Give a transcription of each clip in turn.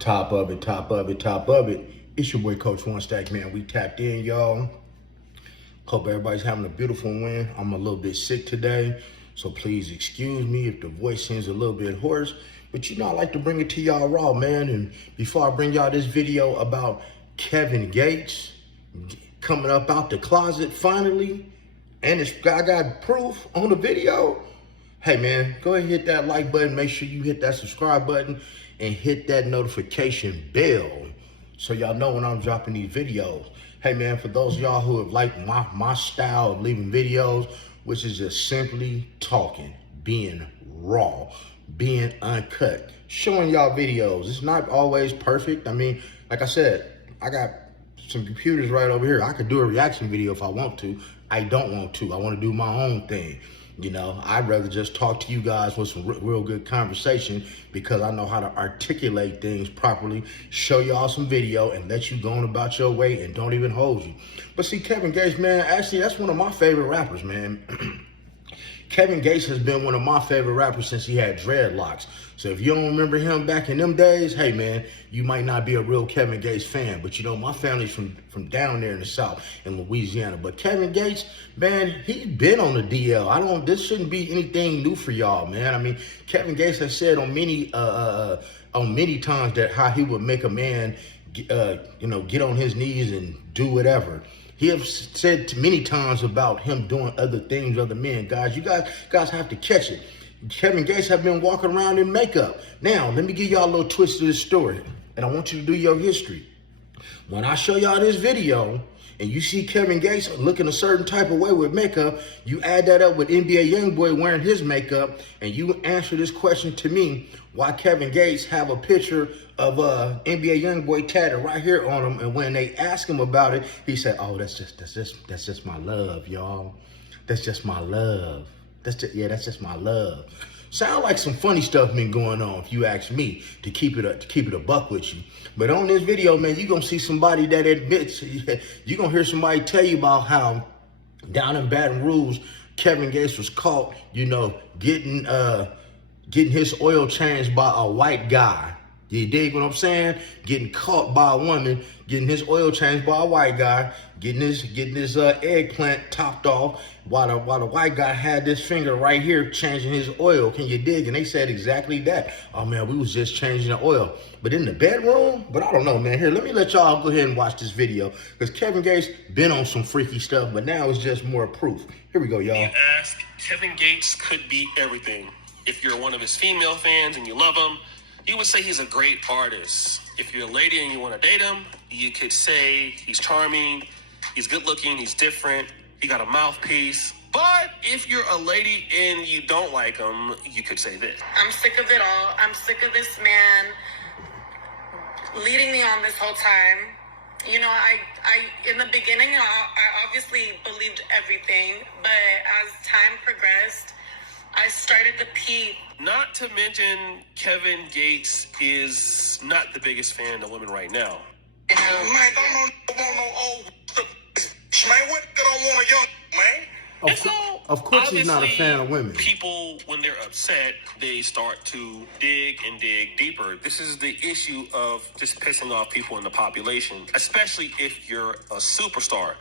Top of it, top of it, top of it. It's your boy Coach One Stack, man. We tapped in, y'all. Hope everybody's having a beautiful win. I'm a little bit sick today, so please excuse me if the voice seems a little bit hoarse. But you know, I like to bring it to y'all raw, man. And before I bring y'all this video about Kevin Gates coming up out the closet finally, and I got proof on the video. Hey man, go ahead and hit that like button. Make sure you hit that subscribe button and hit that notification bell so y'all know when I'm dropping these videos. Hey man, for those of y'all who have liked my style of leaving videos, which is just simply talking, being raw, being uncut, showing y'all videos. It's not always perfect. I mean, like I said, I got some computers right over here. I could do a reaction video if I want to. I don't want to. I want to do my own thing. You know, I'd rather just talk to you guys with some real good conversation because I know how to articulate things properly, show y'all some video, and let you go on about your way and don't even hold you. But see, Kevin Gates, man, actually, that's one of my favorite rappers, man. Kevin Gates has been one of my favorite rappers since he had dreadlocks. So if you don't remember him back in them days, hey man, you might not be a real Kevin Gates fan. But you know, my family's from down there in the South, in Louisiana. But Kevin Gates, man, he's been on the DL. This shouldn't be anything new for y'all, man. I mean, Kevin Gates has said on many times that how he would make a man, get on his knees and do whatever. He has said many times about him doing other things, other men. Guys, you guys have to catch it. Kevin Gates have been walking around in makeup. Now, let me give y'all a little twist to this story, and I want you to do your history. When I show y'all this video, and you see Kevin Gates looking a certain type of way with makeup, you add that up with NBA YoungBoy wearing his makeup, and you answer this question to me, why Kevin Gates have a picture of NBA YoungBoy tatted right here on him, and when they ask him about it, he said, "Oh, that's just my love, y'all. That's just my love. That's just my love." Sound like some funny stuff been going on, if you ask me, to keep it a buck with you. But on this video, man, you're gonna see somebody that admits, you're gonna hear somebody tell you about how down in Baton Rouge, Kevin Gates was caught, getting his oil changed by a white guy. You dig what I'm saying? Getting caught by a woman, getting his oil changed by a white guy, getting his eggplant topped off, while the white guy had this finger right here changing his oil. Can you dig? And they said exactly that. Oh man, we was just changing the oil. But in the bedroom? But I don't know, man. Here, let me let y'all go ahead and watch this video, because Kevin Gates been on some freaky stuff, but now it's just more proof. Here we go, y'all. You ask, Kevin Gates could be everything. If you're one of his female fans and you love him, you would say he's a great artist. If you're a lady and you want to date him, you could say he's charming, he's good looking, he's different, he got a mouthpiece. But if you're a lady and you don't like him, you could say this. I'm sick of it all. I'm sick of this man leading me on this whole time. You know, I in the beginning, I obviously believed everything, but as time progressed, I started to peep. Not to mention, Kevin Gates is not the biggest fan of women right now. Man, don't want no old man. What don't want a young man? Of course he's not a fan of women. People, when they're upset, they start to dig and dig deeper. This is the issue of just pissing off people in the population, especially if you're a superstar.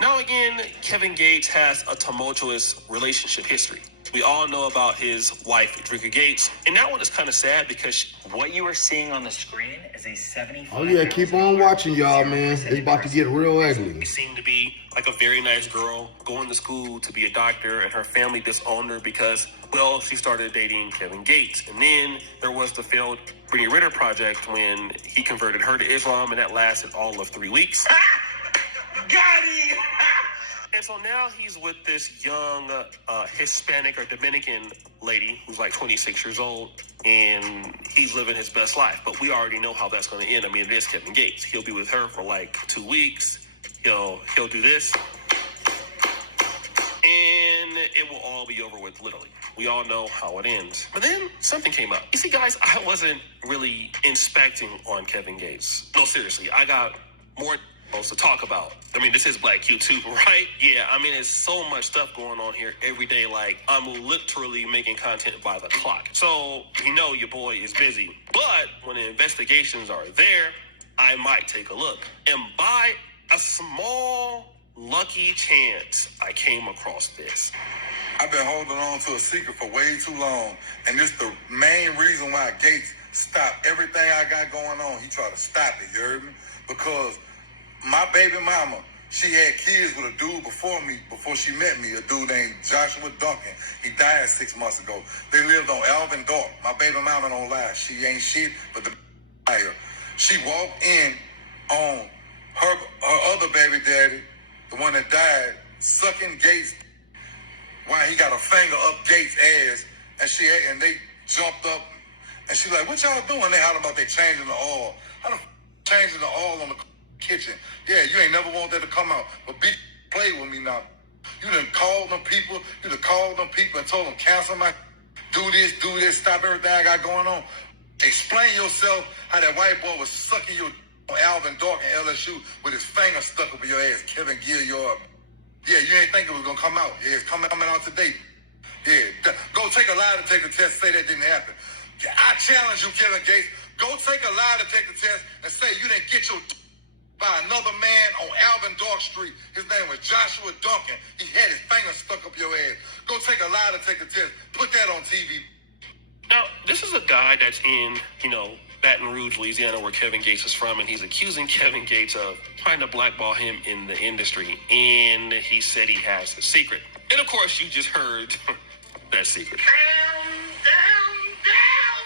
Now again, Kevin Gates has a tumultuous relationship history. We all know about his wife, Dreka Gates, and that one is kind of sad because what you are seeing on the screen is a 75. Oh yeah, keep on watching, y'all, man. It's about to get real ugly. She seemed to be like a very nice girl, going to school to be a doctor, and her family disowned her because, well, she started dating Kevin Gates. And then there was the failed Brittany Ritter project when he converted her to Islam, and that lasted all of 3 weeks. Got him! And so now he's with this young Hispanic or Dominican lady who's like 26 years old, and he's living his best life. But we already know how that's going to end. I mean, it is Kevin Gates. He'll be with her for like 2 weeks. He'll do this, and it will all be over with, literally. We all know how it ends. But then something came up. You see, guys, I wasn't really inspecting on Kevin Gates. No, seriously, I got more supposed to talk about. I mean, this is Black Q too, right? Yeah, I mean, there's so much stuff going on here every day. Like, I'm literally making content by the clock. So, you know your boy is busy. But when the investigations are there, I might take a look. And by a small, lucky chance, I came across this. I've been holding on to a secret for way too long, and this the main reason why Gates stopped everything I got going on. He tried to stop it, you heard me? Because my baby mama, she had kids with a dude before me, before she met me, a dude named Joshua Duncan. He died 6 months ago. They lived on Alvin Dark. My baby mama don't lie. She ain't shit, but the liar. She walked in on her other baby daddy, the one that died, sucking Gates while he got a finger up Gates' ass, and they jumped up, and she like, what y'all doing? They hollering about they changing the oil. How the changing the oil on the kitchen? Yeah, you ain't never want that to come out, but bitch, play with me now. You done called them people and told them cancel my, do this, stop everything I got going on. Explain yourself how that white boy was sucking your on Alvin Dark and LSU with his finger stuck up in your ass, Kevin Gill, yeah, you ain't think it was gonna come out. Yeah, it's coming out today. Yeah, go take a lie to take the test. Say that didn't happen. I challenge you, Kevin Gates. Go take a lie to take the test and say you didn't get your by another man on Alvin Dark Street. His name was Joshua Duncan. He had his finger stuck up your ass. Go take a lie to take the test. Put that on TV. Now, this is a guy that's in, Baton Rouge, Louisiana, where Kevin Gates is from, and he's accusing Kevin Gates of trying to blackball him in the industry, and he said he has a secret. And of course, you just heard that secret.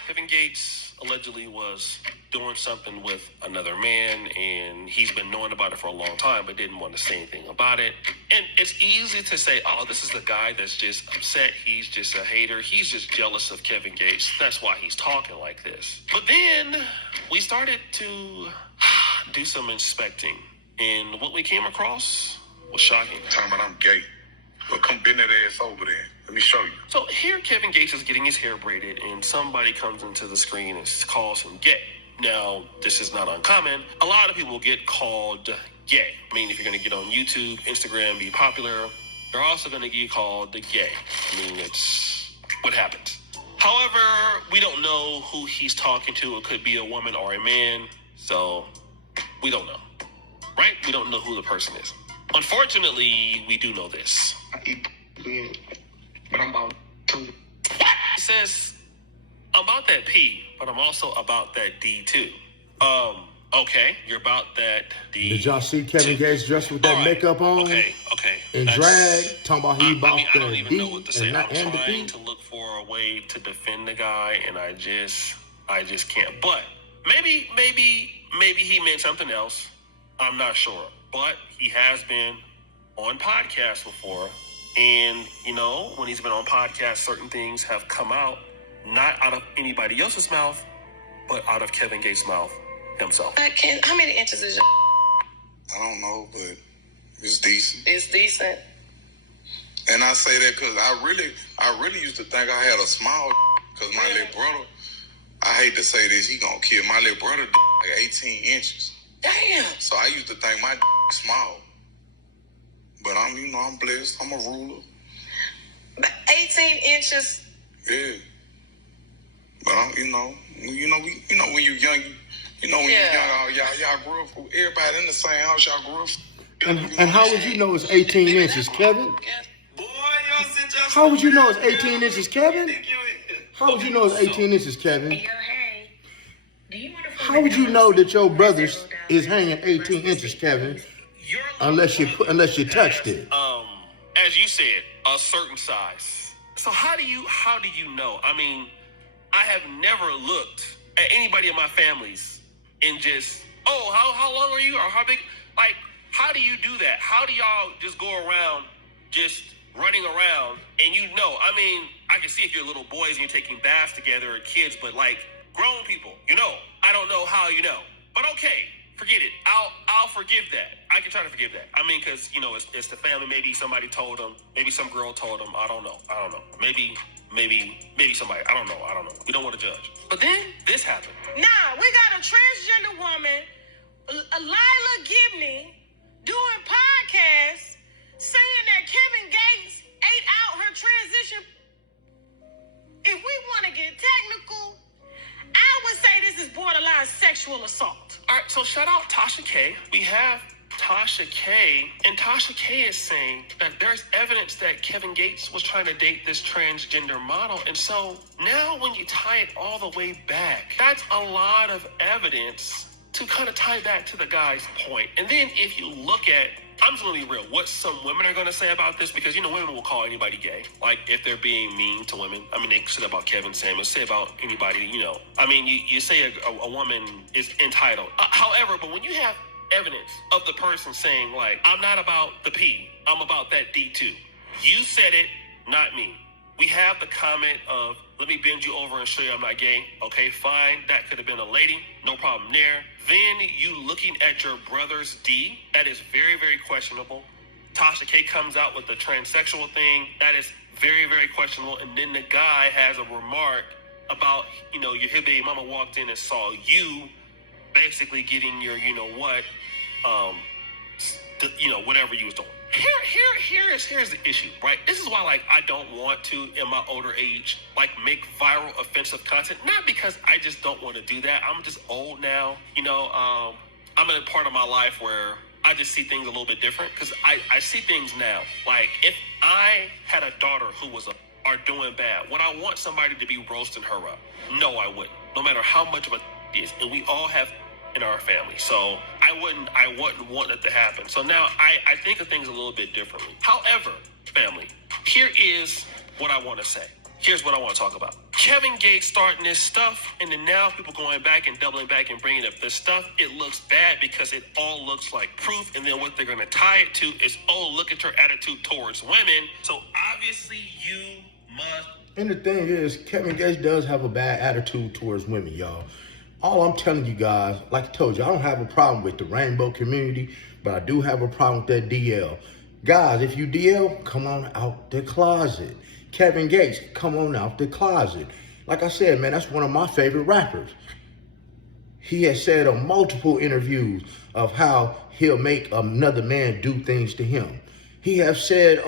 Kevin Gates allegedly was doing something with another man, and he's been knowing about it for a long time, but didn't want to say anything about it. And it's easy to say, oh, this is the guy that's just upset. He's just a hater. He's just jealous of Kevin Gates. That's why he's talking like this. But then we started to do some inspecting, and what we came across was shocking. Talking about I'm gay. Well, come bend that ass over there. Let me show you. So here Kevin Gates is getting his hair braided, and somebody comes into the screen and calls him gay. Now, this is not uncommon. A lot of people get called gay. I mean, if you're going to get on YouTube, Instagram, be popular, you're also going to get called the gay. I mean, it's what happens. However, we don't know who he's talking to. It could be a woman or a man. So we don't know, right? We don't know who the person is. Unfortunately, we do know this. But I'm about to. What? He says, I'm about that P, but I'm also about that D too. Okay, you're about that D. Did y'all see Kevin Gates dressed with that makeup on? Okay. And drag, talking about he about I don't that even D know what to say. I'm and the trying B. to look for a way to defend the guy, and I just can't. But maybe he meant something else. I'm not sure. But he has been on podcasts before. And, when he's been on podcasts, certain things have come out, not out of anybody else's mouth, but out of Kevin Gates' mouth himself. How many inches is your? I don't know, but it's decent. It's decent. And I say that because I really used to think I had a small because my little brother, I hate to say this, he gonna kill my little brother like 18 inches. Damn. So I used to think my small. But I'm blessed. I'm a ruler. 18 inches. Yeah. But when you young, when you're young, y'all grew up. Everybody in the same house, y'all grew up. And how would you know it's 18 inches, Kevin? How would you know it's 18 inches, Kevin? How would you know it's 18 inches, Kevin? How would you know that your brother is hanging 18 inches, Kevin? Unless you touched it. As you said, a certain size. So how do you know? I mean, I have never looked at anybody in my family's and just, how long are you or how big? Like, how do you do that? How do y'all just go around just running around and I mean, I can see if you're little boys and you're taking baths together or kids, but like grown people, I don't know how you know. But okay. Forget it. I'll forgive that. I can try to forgive that. I mean, because, it's the family. Maybe somebody told them. Maybe some girl told them. I don't know. Maybe somebody. I don't know. We don't want to judge. But then this happened. Now, we got a transgender woman, Lila Gibney, sexual assault. All right, so shout out Tasha K. We have Tasha K, and Tasha K is saying that there's evidence that Kevin Gates was trying to date this transgender model. And so now when you tie it all the way back, that's a lot of evidence to kind of tie back to the guy's point. And then if you look at, I'm just gonna be real, what some women are gonna say about this, because, you know, women will call anybody gay. Like, if they're being mean to women. I mean, they said about Kevin Samuels, say about anybody, you know. I mean, you say a woman is entitled. However, but when you have evidence of the person saying, like, I'm not about the P, I'm about that D too. You said it, not me. We have the comment of, let me bend you over and show you I'm not gay. Okay, fine. That could have been a lady. No problem there. Then you looking at your brother's D. That is very, very questionable. Tasha K comes out with the transsexual thing. That is very, very questionable. And then the guy has a remark about, you know, your baby mama walked in and saw you basically getting your, you know what, whatever you was doing. Here's the issue, right? This is why, like, I don't want to, in my older age, like, make viral offensive content. Not because I just don't want to do that. I'm just old now. You know, I'm in a part of my life where I just see things a little bit different, because I see things now. Like, if I had a daughter who was are doing bad, would I want somebody to be roasting her up? No, I wouldn't. No matter how much of a is, and we all have in our family. So I wouldn't want it to happen. So now I think of things a little bit differently. However, family, here is what I want to say. Here's what I want to talk about. Kevin Gates starting this stuff, and then now people going back and doubling back and bringing up this stuff. It looks bad because it all looks like proof, and then what they're going to tie it to is, oh, look at your attitude towards women. So obviously you must. And the thing is, Kevin Gates does have a bad attitude towards women, y'all. All I'm telling you guys, like I told you, I don't have a problem with the rainbow community, but I do have a problem with that DL. Guys, if you DL, come on out the closet. Kevin Gates, come on out the closet. Like I said, man, that's one of my favorite rappers. He has said on multiple interviews of how he'll make another man do things to him. He has said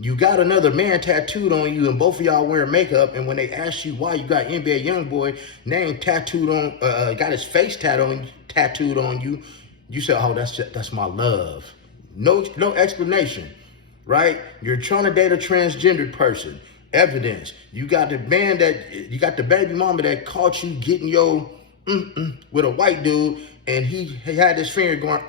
you got another man tattooed on you, and both of y'all wearing makeup, and when they ask you why you got NBA YoungBoy name tattooed on, got his face tattooed on you, you say, oh, that's my love. No explanation, right? You're trying to date a transgendered person. Evidence. You got the baby mama that caught you getting your with a white dude, and he had his finger going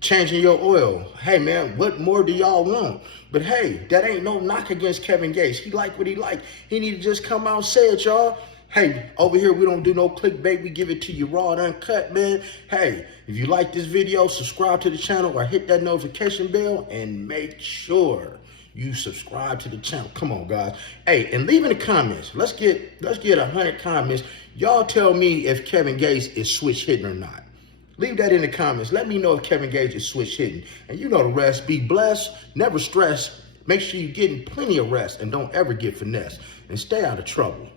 changing your oil. Hey man, what more do y'all want? But hey, that ain't no knock against Kevin Gates. He like what he like. He need to just come out and say it, y'all. Hey, over here we don't do no clickbait. We give it to you raw and uncut, man. Hey, if you like this video, subscribe to the channel or hit that notification bell and make sure you subscribe to the channel. Come on, guys. Hey, and leave in the comments. Let's get 100 comments. Y'all tell me if Kevin Gates is switch hitting or not. Leave that in the comments. Let me know if Kevin Gates is switch hitting. And you know the rest. Be blessed. Never stress. Make sure you're getting plenty of rest. And don't ever get finessed. And stay out of trouble.